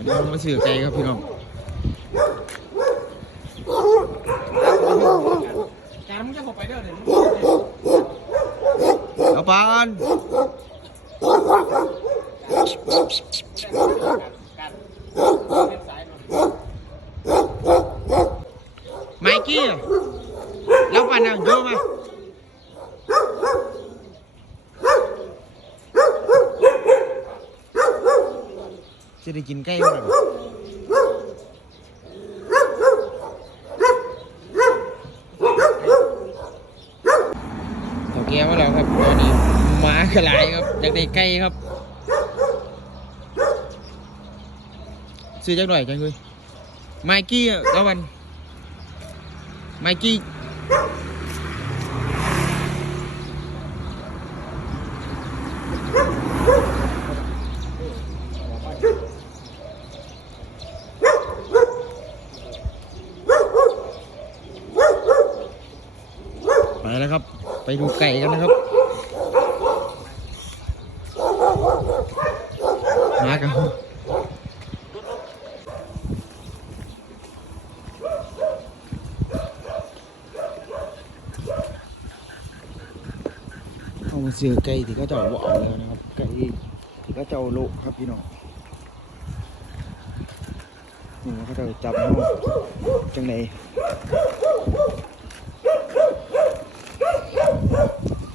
อนนี้ผมมาสื่อไก่ครับพี่น้องการมึงจะเข้าไปเด้อเดี๋ยวเอาปานกี้แล้วปันเอาโยมา จะได้กินไก่ไหมเต่าแก้วมาแล้วครับตอนนี้หมากระไรครับอยากได้ไก่ครับ ซื้อจักหน่อยจังเลยไมกี้อะแล้ววันไมกี้ แล้วครับ ไปดูไก่กันนะครับมากันเอามาซื้อไก่ที่เขาเจ้าบอกแล้วนะครับไก่ที่เขาเจ้าโลครับพี่น้องนี่เขาเจ้าจับจังไหน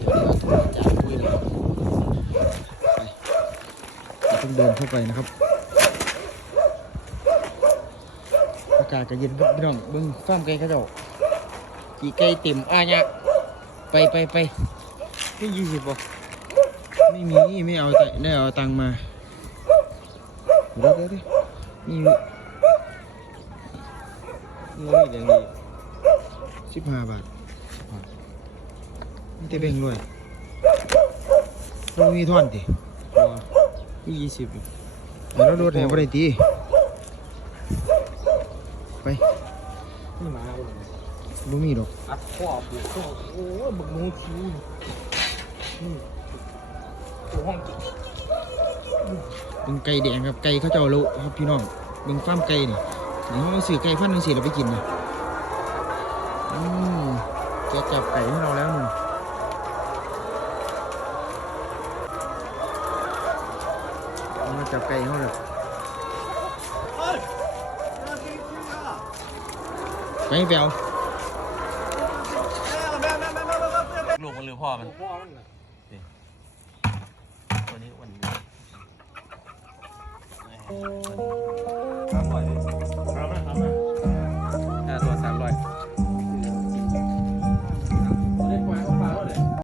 เดี๋ยวเราต้องจากคุยเลยไปเรา ต้องเดินเข้าไปนะครับ อากาศก็เย็นรับพี่น้องเบิ้งฟ้ามไก่เขาเจ้ากี่ไก่เต็มอะเนี่ยไปไปไปไม่ยี่สิบบอกไม่มีไม่เอาแต่ได้เอาตังมาเดี๋ยวเดี๋ยวนี่นี่อย่างนี้สิบห้าบาทนี่จะแบ่งด้วยต้องมีท่อนดิ นี่ยี่สิบเดี๋ยวเราโดดแหวไปได้ตีไปนี่มาแล้วบ่มีดอกอัดข้อบุกข้อโอ้ยบึกนูชิวนี่ตัวห้องจิเป็นไก่แดงครับไก่เขาเจ้าโลครับพี่น้องเป็นฟาร์มไก่นี่เดี๋ยวเราซื้อไก่พันหนึ่งสี่เราไปกินนะอืมแกจับไก่ให้เราแล้วหนึ่งเอามา จับไก่เขาเลยไปเปล่าลูกมันหรือพ่อมันตัวนี้วันนี้